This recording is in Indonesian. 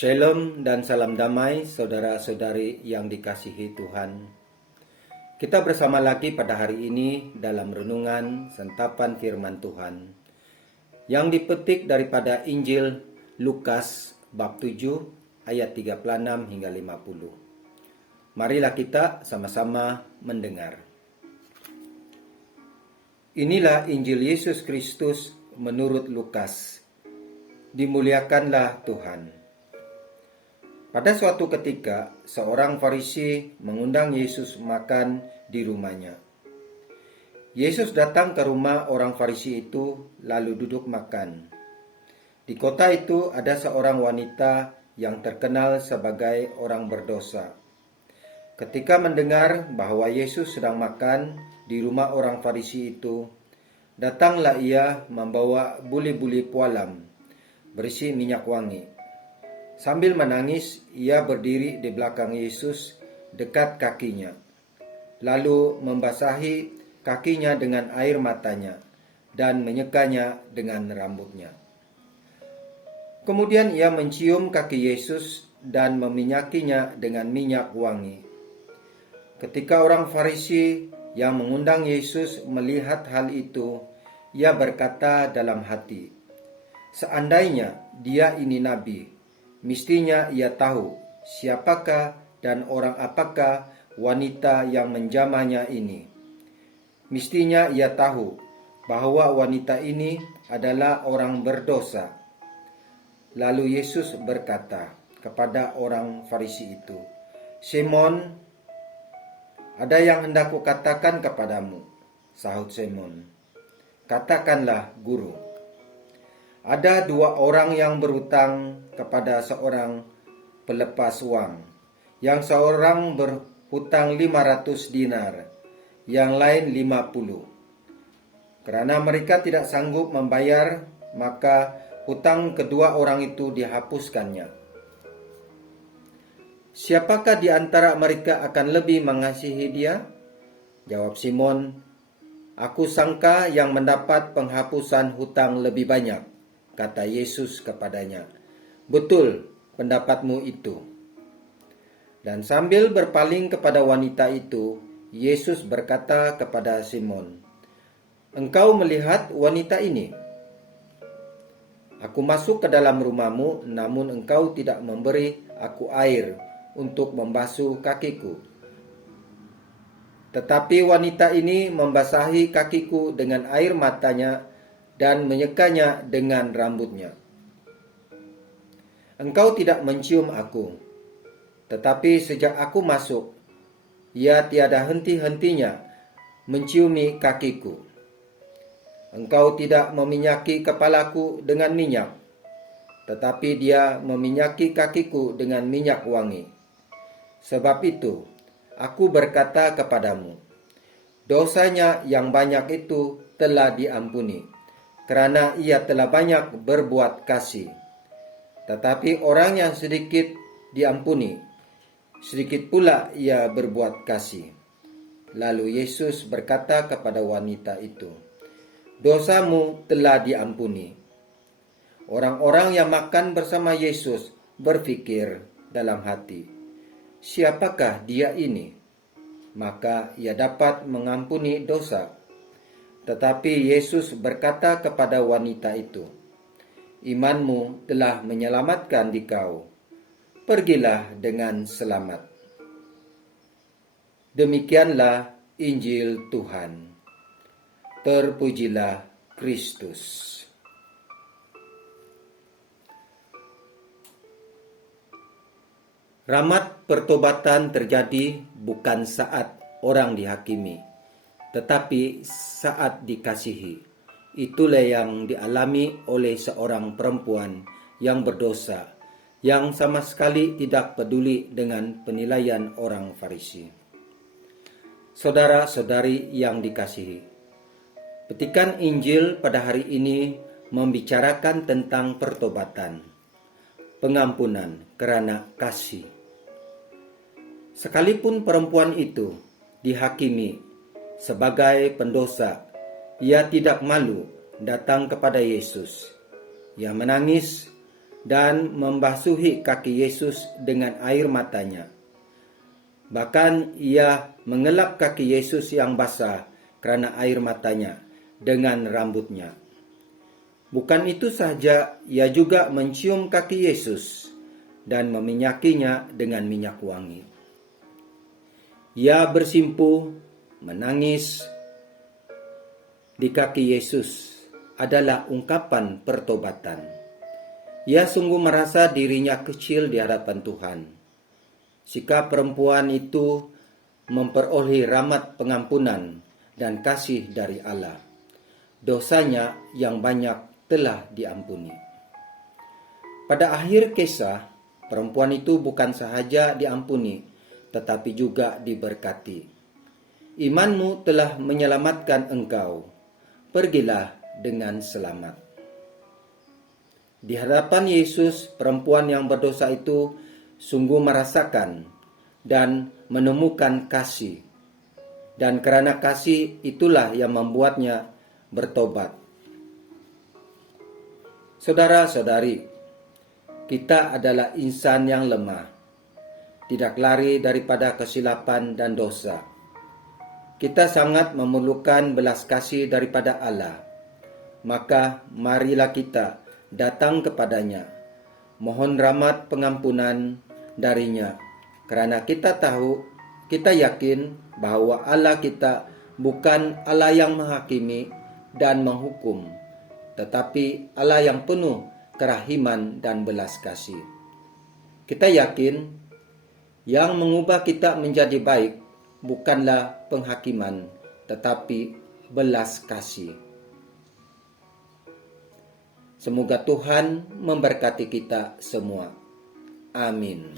Shalom dan salam damai saudara-saudari yang dikasihi Tuhan. Kita bersama lagi pada hari ini dalam renungan santapan firman Tuhan yang dipetik daripada Injil Lukas bab 7 ayat 36 hingga 50. Marilah kita sama-sama mendengar. Inilah Injil Yesus Kristus menurut Lukas. Dimuliakanlah Tuhan. Pada suatu ketika, seorang Farisi mengundang Yesus makan di rumahnya. Yesus datang ke rumah orang Farisi itu, lalu duduk makan. Di kota itu ada seorang wanita yang terkenal sebagai orang berdosa. Ketika mendengar bahwa Yesus sedang makan di rumah orang Farisi itu, datanglah ia membawa buli-buli pualam berisi minyak wangi. Sambil menangis, ia berdiri di belakang Yesus dekat kakinya, lalu membasahi kakinya dengan air matanya dan menyekanya dengan rambutnya. Kemudian ia mencium kaki Yesus dan meminyakinya dengan minyak wangi. Ketika orang Farisi yang mengundang Yesus melihat hal itu, ia berkata dalam hati, "Seandainya dia ini nabi, mestinya ia tahu siapakah dan orang apakah wanita yang menjamahnya ini. Mestinya ia tahu bahwa wanita ini adalah orang berdosa." Lalu Yesus berkata kepada orang Farisi itu, "Simon, ada yang hendak kukatakan kepadamu." Sahut Simon, "Katakanlah, Guru." Ada dua orang yang berhutang kepada seorang pelepas uang. Yang seorang berhutang 500 dinar, yang lain 50. Karena mereka tidak sanggup membayar, maka hutang kedua orang itu dihapuskannya. "Siapakah di antara mereka akan lebih mengasihi dia?" Jawab Simon, "Aku sangka yang mendapat penghapusan hutang lebih banyak." Kata Yesus kepadanya, "Betul pendapatmu itu." Dan sambil berpaling kepada wanita itu, Yesus berkata kepada Simon, "Engkau melihat wanita ini? Aku masuk ke dalam rumahmu, namun engkau tidak memberi aku air untuk membasuh kakiku. Tetapi wanita ini membasahi kakiku dengan air matanya dan menyekanya dengan rambutnya. Engkau tidak mencium aku, tetapi sejak aku masuk, ia tiada henti-hentinya menciumi kakiku. Engkau tidak meminyaki kepalaku dengan minyak, tetapi dia meminyaki kakiku dengan minyak wangi. Sebab itu, aku berkata kepadamu, dosanya yang banyak itu telah diampuni, karena ia telah banyak berbuat kasih. Tetapi orang yang sedikit diampuni, sedikit pula ia berbuat kasih." Lalu Yesus berkata kepada wanita itu, "Dosamu telah diampuni." Orang-orang yang makan bersama Yesus berpikir dalam hati, "Siapakah dia ini? Maka ia dapat mengampuni dosa." Tetapi Yesus berkata kepada wanita itu, "Imanmu telah menyelamatkan dikau. Pergilah dengan selamat." Demikianlah Injil Tuhan. Terpujilah Kristus. Rahmat pertobatan terjadi bukan saat orang dihakimi, tetapi saat dikasihi. Itulah yang dialami oleh seorang perempuan yang berdosa, yang sama sekali tidak peduli dengan penilaian orang Farisi. Saudara-saudari yang dikasihi, petikan Injil pada hari ini membicarakan tentang pertobatan, pengampunan karena kasih. Sekalipun perempuan itu dihakimi sebagai pendosa, ia tidak malu datang kepada Yesus. Ia menangis dan membasuhi kaki Yesus dengan air matanya. Bahkan ia mengelap kaki Yesus yang basah karena air matanya dengan rambutnya. Bukan itu saja, ia juga mencium kaki Yesus dan meminyakinya dengan minyak wangi. Ia bersimpuh, menangis di kaki Yesus adalah ungkapan pertobatan. Ia sungguh merasa dirinya kecil di hadapan Tuhan. Sikap perempuan itu memperoleh rahmat pengampunan dan kasih dari Allah. Dosanya yang banyak telah diampuni. Pada akhir kisah, perempuan itu bukan sahaja diampuni, tetapi juga diberkati. Imanmu telah menyelamatkan engkau. Pergilah dengan selamat. Di hadapan Yesus, perempuan yang berdosa itu sungguh merasakan dan menemukan kasih. Dan karena kasih itulah yang membuatnya bertobat. Saudara-saudari, kita adalah insan yang lemah, tidak lari daripada kesilapan dan dosa. Kita sangat memerlukan belas kasih daripada Allah. Maka marilah kita datang kepadanya, mohon rahmat pengampunan darinya, karena kita yakin bahwa Allah kita bukan Allah yang menghakimi dan menghukum, tetapi Allah yang penuh kerahiman dan belas kasih. Kita yakin yang mengubah kita menjadi baik bukanlah penghakiman, tetapi belas kasih. Semoga Tuhan memberkati kita semua. Amin.